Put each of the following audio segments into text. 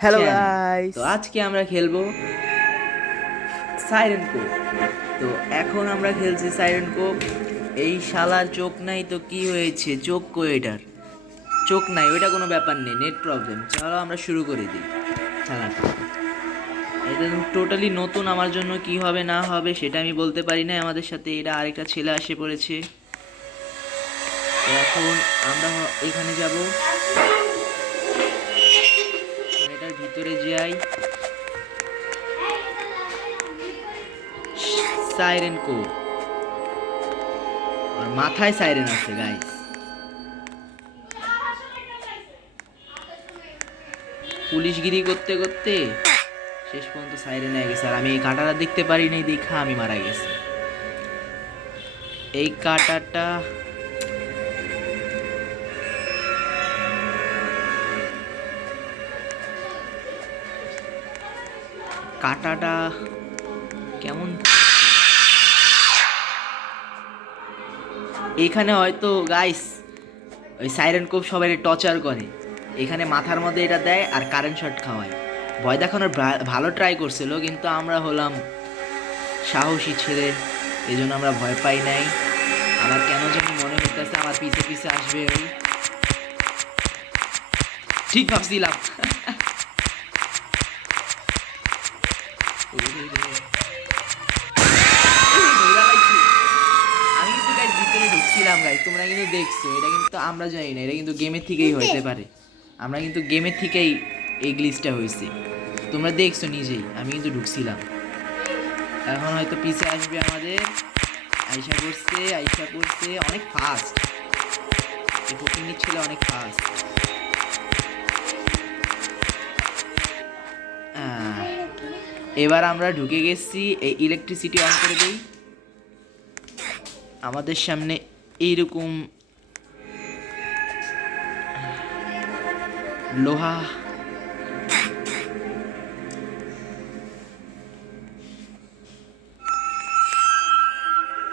Hello. Guys তো আজকে আমরা খেলব সাইরেন কোপ তো এখন আমরা খেলছি সাইরেন কোপ এই শালার চোখ নাই তো কি হয়েছে? চোখ কই এটার? চোখ নাই ওইটা কোনো ব্যাপার নেই নেট প্রবলেম চলো আমরা শুরু করে দিই খেলাটা। এটা টোটালি নতুন আমার জন্য কি হবে না হবে সেটা আমি বলতে পারি না আমাদের সাথে এটা আরেকটা ছেলে আসে পড়েছে। এখন আমরা এখানে যাব। ভিতরে যাই। সাইরেন কো। আর মাথায় সাইরেন আছে গাইস পুলিশগিরি করতে করতে শেষ পর্যন্ত সাইরেন হয়ে গেছে। আর আমি এই কাঁটাটা দেখতে পারি নাই দেখা আমি মারা গেছি। এই কাঁটাটা কাঁটাটা কেমন? এখানে হয়তো গাইস ওই সাইরেন কোপ সবাই টর্চার করে। এখানে মাথার মধ্যে এটা দেয় আর কারেন্ট শট খাওয়ায়। ভয় দেখানোর ভালো ট্রাই করছিল, কিন্তু আমরা হলাম সাহসী ছেলে। এই জন্য আমরা ভয় পাই নাই। আমার কেন জানি মনে হইতেছে আমার পিছে পিছে আসবে ঠিক ভাবছিলাম ধইরা লাইছি। আমি কিন্তু গাইস ভিতরে ঢুকছিলাম গাইস তোমরা কিন্তু দেখছ এটা কিন্তু আমরা জানি না এটা কিন্তু গেমের থেকেই হইতে পারে। আমরা কিন্তু গেমের থেকেই এই গ্লিচটা হয়েছে তোমরা দেখছ নিজেই আমি কিন্তু ঢুকছিলাম। এখন হয়তো পিছে আসবে আমাদের। আইসা করছে আইসা করছে অনেক ফাস্ট এই ছেলে অনেক ফাস্ট এবার আমরা ঢুকে গেছি এই ইলেকট্রিসিটি অন করে দিই। আমাদের সামনে এইরকম লোহা,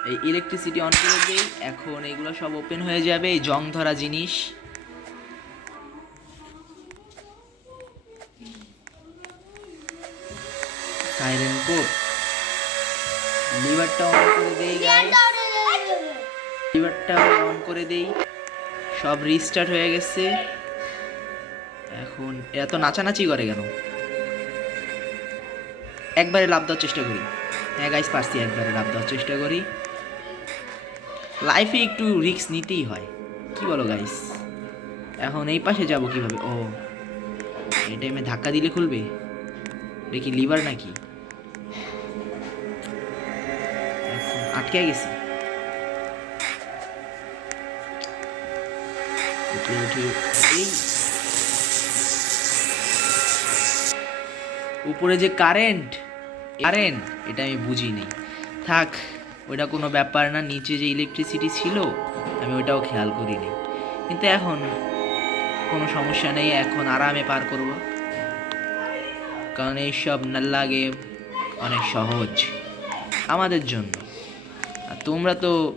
এই ইলেকট্রিসিটি অন করে দেই, এখন এগুলো সব ওপেন হয়ে যাবে, এই জং ধরা জিনিস। সাইরেন কোপ লিভারটা অন করে দেই গাইস লিভারটা অন করে দেই। সব রিস্টার্ট হয়ে গেছে। এখন এত নাচানাচি করে কেন? একবারে লাভ দেওয়ার চেষ্টা করি। হ্যাঁ গাইস পারছি একবারে লাভ দেওয়ার চেষ্টা করি। লাইফে একটু রিস্ক নিতেই হয়। কি বলো গাইস এখন এই পাশে যাব কীভাবে? ও, এই টাইমে ধাক্কা দিলে খুলবে? দেখি লিভার নাকি? আটকে গেছি। উপরে যে কারেন্ট কারেন্ট এটা আমি বুঝি বুঝিনি। থাক, ওটা কোনো ব্যাপার না, নিচে যে ইলেকট্রিসিটি ছিল, আমি ওটাও খেয়াল করিনি। কিন্তু এখন কোনো সমস্যা নেই, এখন আরামে পার করব। কারণ এইসব নাল্লা গেম অনেক সহজ, আমাদের জন্য। আর তোমরা তো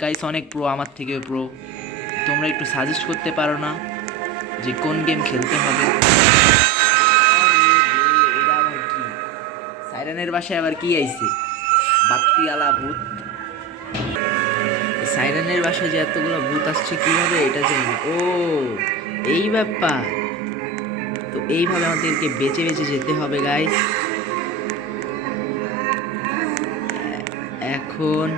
গাইস অনেক প্রো আমার থেকে প্রো তোমরা একটু সাজেস্ট করতে পারো না যে কোন গেম খেলতে হবে? সাইরানের বাসায় আবার কি আইছে? বাত্তিওয়ালা ভূত। সাইরানের বাসায় যে এতগুলো ভূত আসছে কীভাবে এটা জানি। ও, এই ব্যাপার। তো এইভাবে আমাদেরকে বেঁচে বেঁচে যেতে হবে গাইস এখন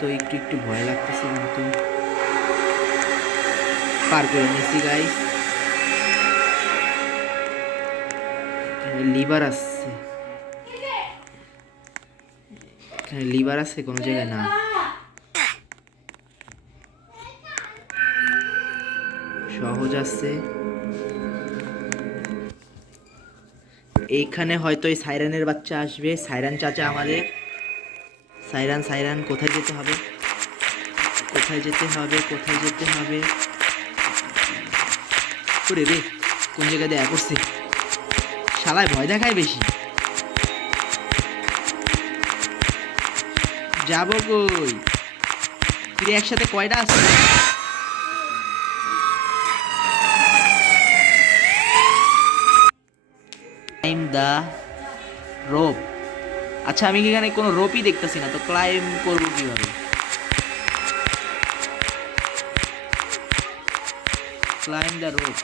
তো একটু একটু ভয় লাগতেছে কিন্তু পার করে নিছি গাইস লিভার আসছে এখানে লিভার আছে, কোনো জায়গায় না। সহজ আছে। এইখানে হয়তো এই সাইরানের বাচ্চা আসবে। সাইরান চাচা আমাদের সাইরান সাইরান, কোথায় যেতে হবে? কোথায় যেতে হবে? কোথায় যেতে হবে? ওরে রে, কোন জায়গাতে দেয়া করছে? শালায় ভয় দেখায় বেশি। যাব কই? তুই একসাথে কয়টা আছে? টাইম দা রোপ আচ্ছা আমি এখানে কোনো রোপই দেখতেছি না? তো ক্লাইম করব কীভাবে? Climb the rope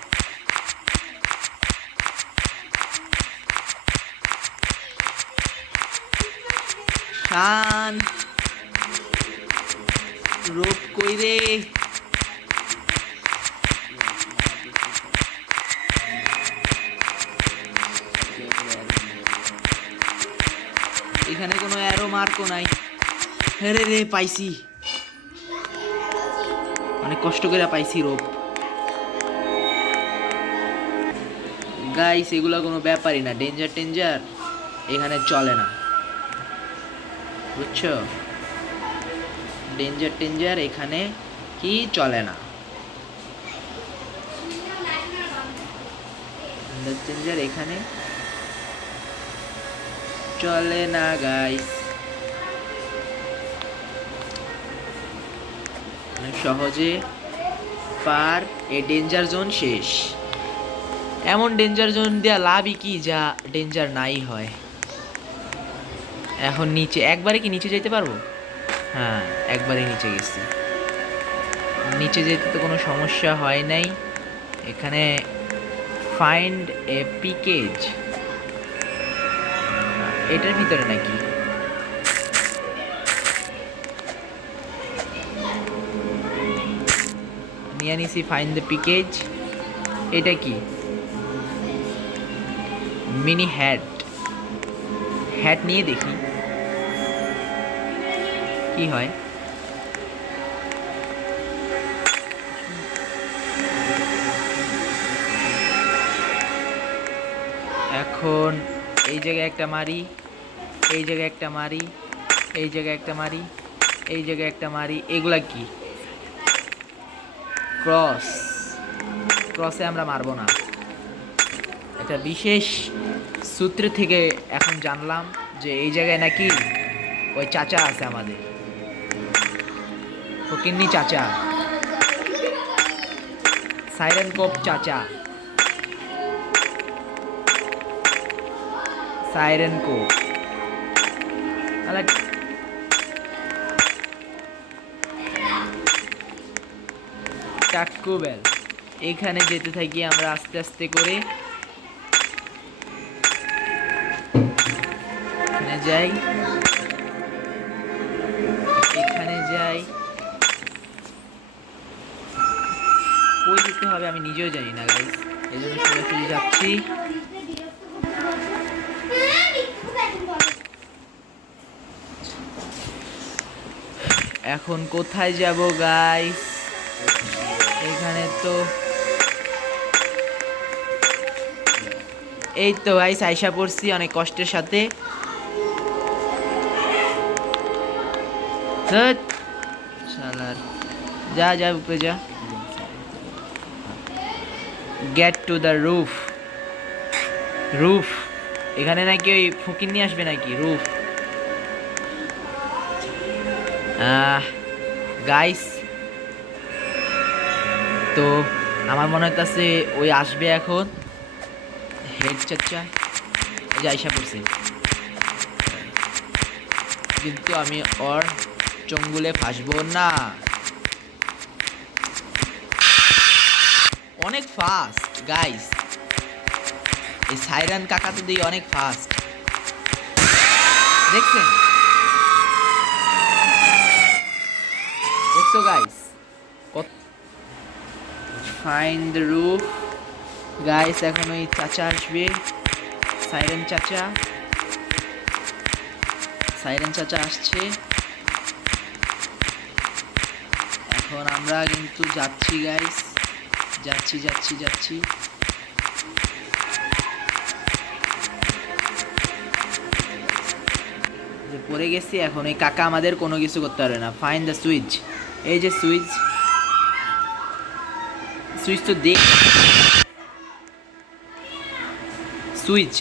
Shaan. Rope কই রে? মার্কও নাই। হেরে রে পাইছি। অনেক কষ্ট করে পাইছি রোপ গাইস এগুলো কোনো ব্যাপারই না। ডেঞ্জার টেঞ্জার এখানে চলে না। বুঝছ? ডেঞ্জার টেঞ্জার এখানে কি চলে না? ডেঞ্জার এখানে চলে না গাইস সহজে পার এ ডেঞ্জার জোন শেষ। এমন ডেঞ্জার জোন দেওয়া লাভই কি যা ডেঞ্জার নাই হয়? এখন নিচে, একবারে কি নিচে যেতে পারব? হ্যাঁ একবারে নিচে গেছি। নিচে যেতে তো কোনো সমস্যা হয় নাই। এখানে ফাইন্ড এ পিকেজ এটার ভিতরে নাকি? নিয়ে নিছি ফাইন দ্য পিকেজ এটা কি? মিনি হ্যাট হ্যাট নিয়ে দেখি। কি হয়? এখন এই জায়গায় একটা মারি, এই জায়গায় একটা মারি, এই জায়গায় একটা মারি, এই জায়গায় একটা মারি, এগুলা কি? ক্রস। ক্রসে আমরা মারবো না। একটা বিশেষ সূত্র থেকে এখন জানলাম যে এই জায়গায় নাকি ওই চাচা আছে আমাদের। ফকিন্নি চাচা। সাইরেন কোপ চাচা। Siren cop. Taco Bell. এখানে যেতে থাকি আমরা আস্তে আস্তে করে। এখানে যাই। এখানে যাই। কই যেতে হবে আমি নিজেও জানি না এই জন্য সোজাসুজি যাচ্ছি। এখন কোথায় যাব গাইস তো। এই তো গাইস আয়সা পড়ছি অনেক কষ্টের সাথে। যা যা, উপরে যা। Get to the roof roof এখানে নাকি ওই ফকির নিয়ে আসবে নাকি? রুফ গাইস তো আমার মনে হইতাছে ওই আসবে এখন। হেড চাচা এই যে আইসা পড়ছে। কিন্তু আমি ওর চঙ্গুলে ফাঁসবো না। অনেক ফাস্ট গাইস এই সাইরান কাকা তো দিই অনেক ফাস্ট দেখছেন? দেখছ guys find the roof guys এখন ওই চাচা আসবে। সাইরেন চাচা। সাইরেন চাচা আসছে। এখন আমরা কিন্তু যাচ্ছি গাইস যাচ্ছি যাচ্ছি যাচ্ছি। পড়ে গেছি, এখন এই কাকা আমাদের কোনো কিছু করতে পারবে না। ফাইন দ্য সুইচ এই যে সুইচ সুইচ তো দেখ সুইচ।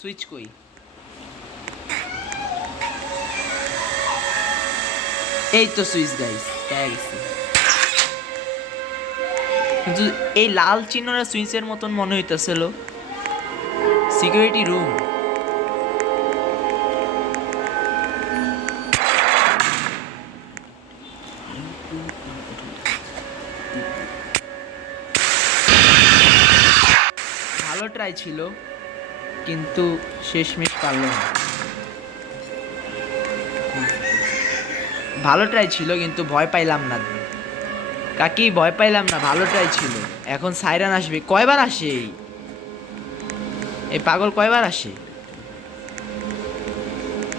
সুইচ কই? এই তো সুইচ গাইস পেয়ে গেছি। এই লাল চিহ্নটা সুইচের মতন মনে হইতেছিল সিকিউরিটি রুম ট্রাই ছিল, কিন্তু শেষমেশ পারল না। ভালো ট্রাই ছিল, কিন্তু ভয় পাইলাম না। কাকি, ভয় পাইলাম না ভালো ট্রাই ছিল। এখন সাইরান আসবে। কয়বার আসে এই? পাগল কয়বার আসে?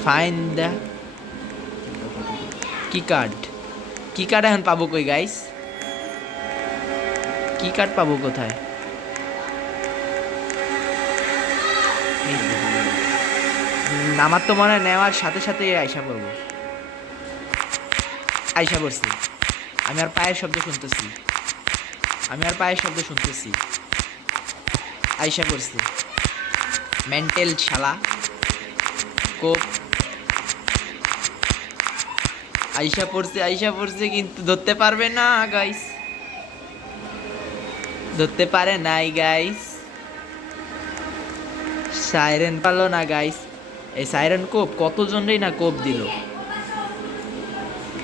Find the key card key card এখন পাবো কই গাইস কি কার্ড পাবো কোথায়? আমার তো মনে হয় নেওয়ার সাথে সাথে আয়সা পড়ব। আয়সা পড়ছি। আমি আর পায়ের শব্দ শুনতেছি। আমি আর পায়ের শব্দ শুনতেছি। আয়সা পড়ছি। মেন্টাল শালা। কোপ। আইসা পড়ছে আইসা পড়ছে, কিন্তু ধরতে পারবে না গাইস ধরতে পারে নাই গাইস সাইরেন পালো না গাইস এই সাইরেন কোপ কতজনই না কোপ দিল?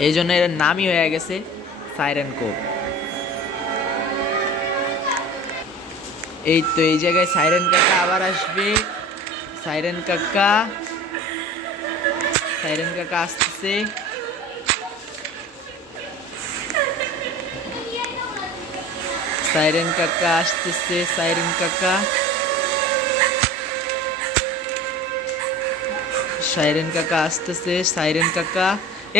এই জন্য এর নামই হয়ে গেছে সাইরেন কোপ। এই তো এই জায়গায় সাইরেন কাকা আবার আসবে। সাইরেন কাকা। সাইরেন কাকা আসতেছে। সাইরেন কাকা আসতেছে, সাইরেন কাকা। সাইরেন কাকা আসতেছে, সাইরেন কাকা।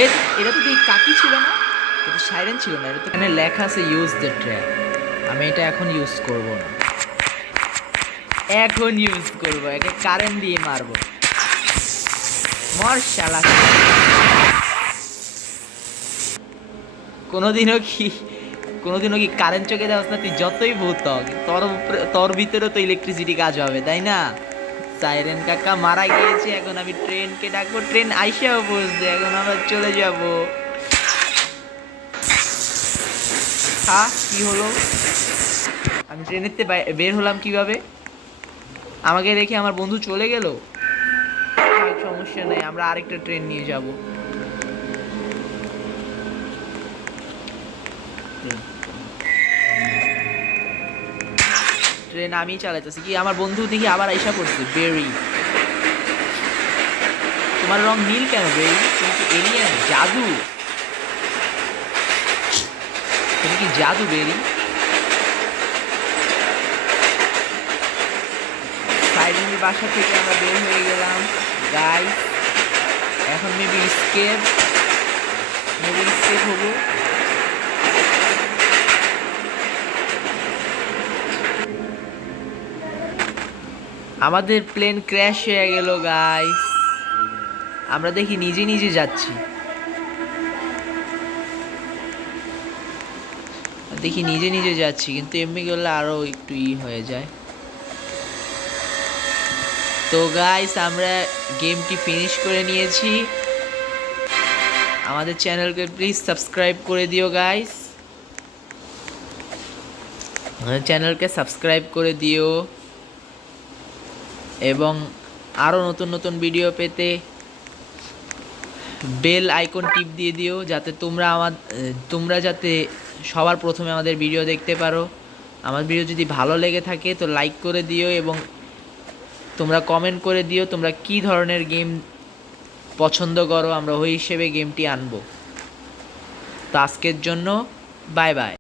এ এটা তো দেখি কাকি ছিল না? এটা সাইরেন ছিল না, এটা তো এখানে লেখা আছে ইউজ দ্য ট্র্যাপ আমি এটা এখন ইউজ করব না। এখন ইউজ করব, একে কারেন্ট দিয়ে মারবো। মর শালা কোনোদিনও কি কোনোদিনও কি কারেন্ট চোখে দেওয়া তুই যতই ভূত তোর তোর ভিতরে তো ইলেকট্রিসিটি কাজ হবে, তাই না? সাইরেন কাকা মারা গিয়েছে, এখন আমি ট্রেনকে ডাকবো, ট্রেন আইসাও বসবে, এখন আমরা চলে যাব। হা, কি হলো? আমি ট্রেনের থেকে বের হলাম কীভাবে? আমাকে দেখে আমার বন্ধু চলে গেল? সমস্যা নেই, আমরা আরেকটা ট্রেন নিয়ে যাব। ট্রেন আমি চালাইতেছি। কি, আমার বন্ধু দেখি আবার আইসা পড়ছে, বেরি। তোমার রং নীল কেন বেরি? তুমি কি এলিয়েন জাদু? তুমি কি জাদু বেরি? সাইডেনের বাসা থেকে আমরা বের হয়ে গেলাম। গাই এখন মেবি স্কেপ মেবি স্কেপ হব। আমাদের প্লেন ক্র্যাশ হয়ে গেল গাইস আমরা দেখি নিজে নিজে যাচ্ছি। দেখি নিজে নিজে যাচ্ছি, কিন্তু এমনি করলে আরও একটু ই হয়ে যায়। তো গাইস আমরা গেমটি ফিনিশ করে নিয়েছি। আমাদের চ্যানেলকে প্লিজ সাবস্ক্রাইব করে দিও গাইস আমাদের চ্যানেলকে সাবস্ক্রাইব করে দিও। এবং আরও নতুন নতুন ভিডিও পেতে বেল আইকন টিপ দিয়ে দিও, যাতে তোমরা আমার, তোমরা যাতে সবার প্রথমে আমাদের ভিডিও দেখতে পারো। আমার ভিডিও যদি ভালো লেগে থাকে তো লাইক করে দিও এবং তোমরা কমেন্ট করে দিও তোমরা কি ধরনের গেম পছন্দ করো, আমরা ওই হিসেবে গেমটি আনব। তো আজকের জন্য বাই বাই